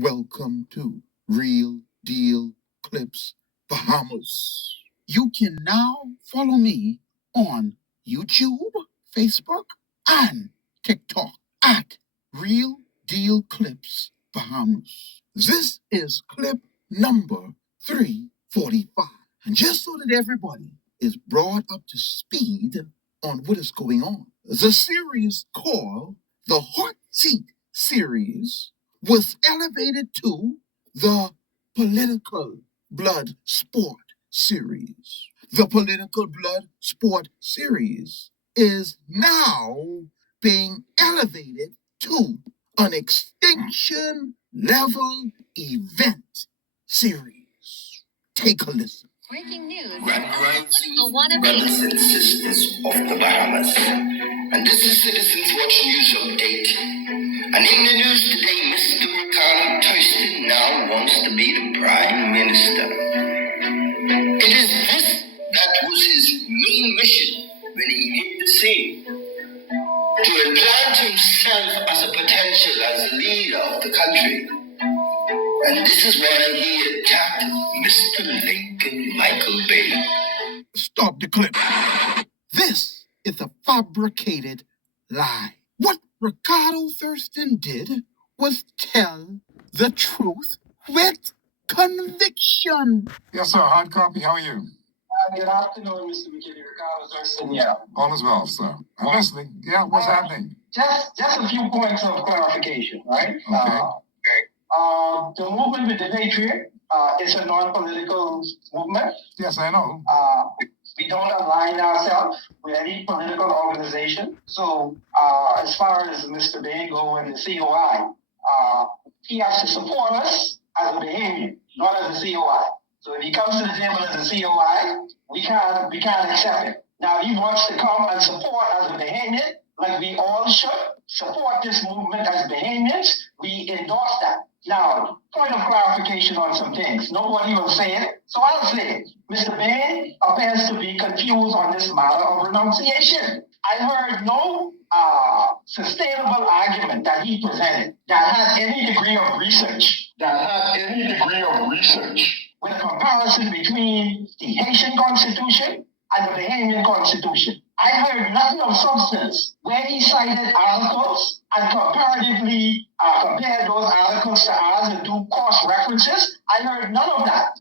Welcome to Real Deal Clips Bahamas. You can now follow me on YouTube, Facebook, and TikTok at Real Deal Clips Bahamas. This is clip number 345. And just so that everybody is brought up to speed on what is going on, the series called the Hot Seat Series was elevated to the Political Blood Sport Series. The Political Blood Sport Series is now being elevated to an extinction level event series. Take a listen. Breaking news. Grandparents, brothers and sisters of the Bahamas. And this is Citizens Watch News Update. And in the news today, Mr. Ricardo Thurston now wants to be the Prime Minister. It is this that was his main mission when he hit the scene. To implant himself as a potential as a leader of the country. And this is why he attacked Mr. Lincoln Michael Bay. Stop the clip. This is a fabricated lie. What Ricardo Thurston did was tell the truth with conviction. Yes, sir. Hard copy. How are you? Good afternoon, Mr. McKinney. Ricardo Thurston, yeah. All is well, sir. I'm listening. Yeah, what's happening? Just a few points of clarification, right? Okay. The movement with the Patriot is a non-political movement. Yes, I know. We don't align ourselves with any political organization. So as far as Mr. Bango and the COI, he has to support us as a Bahamian, not as a COI. So if he comes to the table as a COI, we can't accept it. Now he wants to come and support as a Bahamian, like we all should support this movement as Bahamians. We endorse that. Now, point of clarification on some things. Nobody will say it, so I'll say it. Mr. Bain appears to be confused on this matter of renunciation. I heard no sustainable argument that he presented that had any degree of research. With a comparison between the Haitian Constitution and the Bahamian Constitution. I heard nothing of substance where he cited articles and comparatively compared those articles to ours and do cross references. I heard none of that.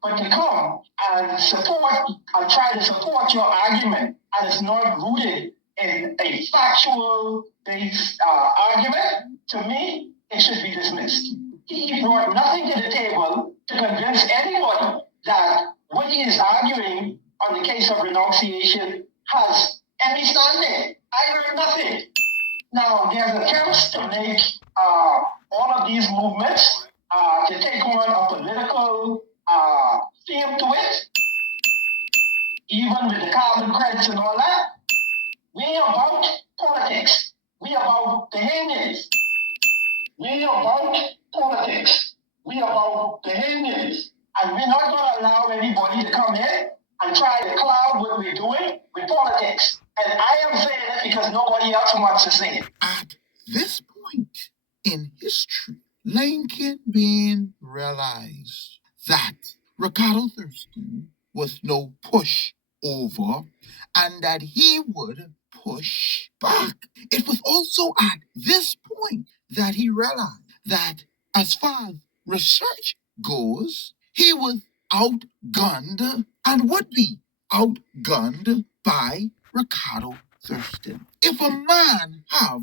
But to come and support and try to support your argument and it's not rooted in a factual based argument, to me, it should be dismissed. He brought nothing to the table to convince anybody that what he is arguing on the case of renunciation has any standing. I heard nothing. Now, there's attempts to make all of these movements to take on a political theme to it, even with the carbon credits and all that. We about politics. We about Bahamians. We about politics. We about Bahamians. And we're not going to allow anybody to come in and try to cloud what we're doing with politics. And I am saying it because nobody else wants to say it. At this point in history, Lincoln being realized that Ricardo Thurston was no pushover and that he would push back. It was also at this point that he realized that as far as research goes, he was outgunned and would be outgunned by Ricardo Thurston. If a man have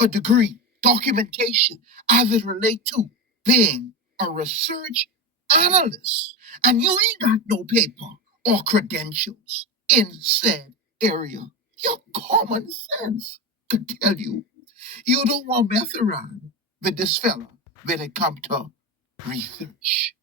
a degree, documentation, as it relates to being a research analyst, and you ain't got no paper or credentials in said area, your common sense could tell you you don't want to mess around with this fella when it comes to research.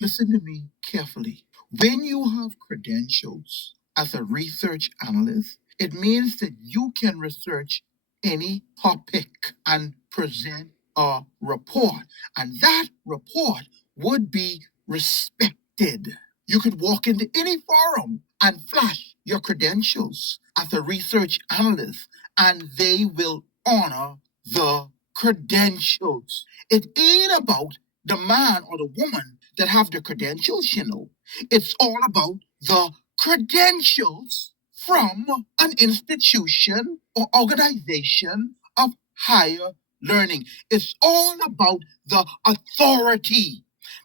Listen to me carefully. When you have credentials as a research analyst, it means that you can research any topic and present a report. And that report would be respected. You could walk into any forum and flash your credentials as a research analyst, and they will honor the credentials. It ain't about the man or the woman that have the credentials, you know. It's all about the credentials from an institution or organization of higher learning. It's all about the authority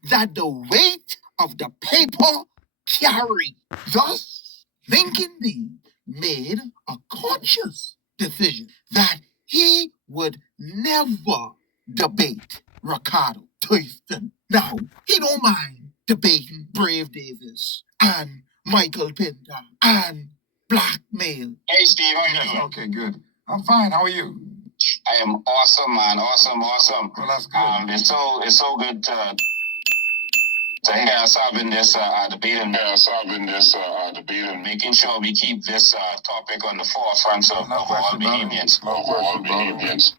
that the weight of the paper carry. Thus, Lincoln B made a conscious decision that he would never debate Ricardo Thurston. Now, he don't mind debating Brave Davis and Michael Pinter and blackmail. Hey, Steve, how you Yes, doing? okay, good. I'm fine. How are you? I am awesome, man. Awesome. Well, that's good. It's so good to hear us having this debate and making sure we keep this topic on the forefront of No all question about it. Bahamians. No question about it.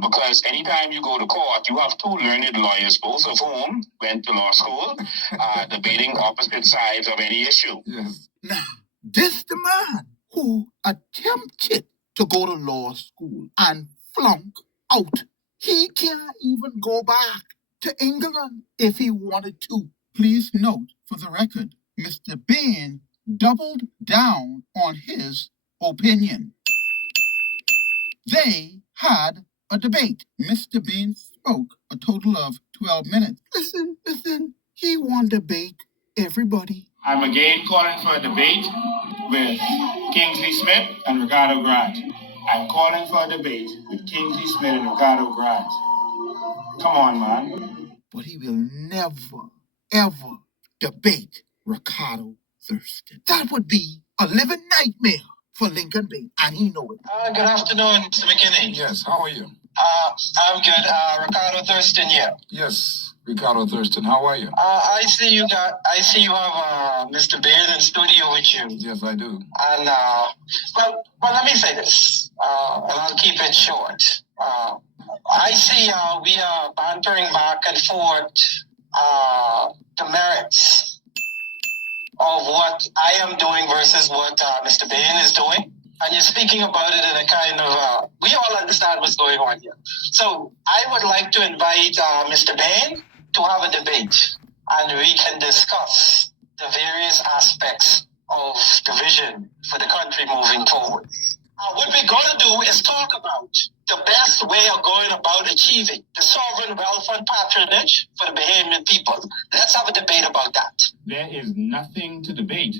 Because anytime you go to court, you have two learned lawyers, both of whom went to law school, debating opposite sides of any issue. Yes. Now, this the man who attempted to go to law school and flunk out. He can't even go back to England if he wanted to. Please note, for the record, Mr. Bain doubled down on his opinion. They had a debate. Mr. Bain spoke a total of 12 minutes. Listen, he won debate everybody. I'm again calling for a debate with Kingsley Smith and Ricardo Grant. I'm calling for a debate with Kingsley Smith and Ricardo Grant. Come on, man. But he will never, ever debate Ricardo Thurston. That would be a living nightmare for Lincoln Bay, and he know it. Good afternoon, Mr. McKinney. Yes, how are you? I'm good. Ricardo Thurston here. Yes, Ricardo Thurston, how are you? I see you have Mr. Bain in studio with you. Yes, I do. And well, let me say this, and I'll keep it short. I see we are bantering back and forth the merits of what I am doing versus what Mr. Bain is doing. And you're speaking about it in a kind of, we all understand what's going on here. So I would like to invite Mr. Bain to have a debate, and we can discuss the various aspects of the vision for the country moving forward. What we're going to do is talk about the best way of going about achieving the sovereign wealth and patronage for the Bahamian people. Let's have a debate about that. There is nothing to debate.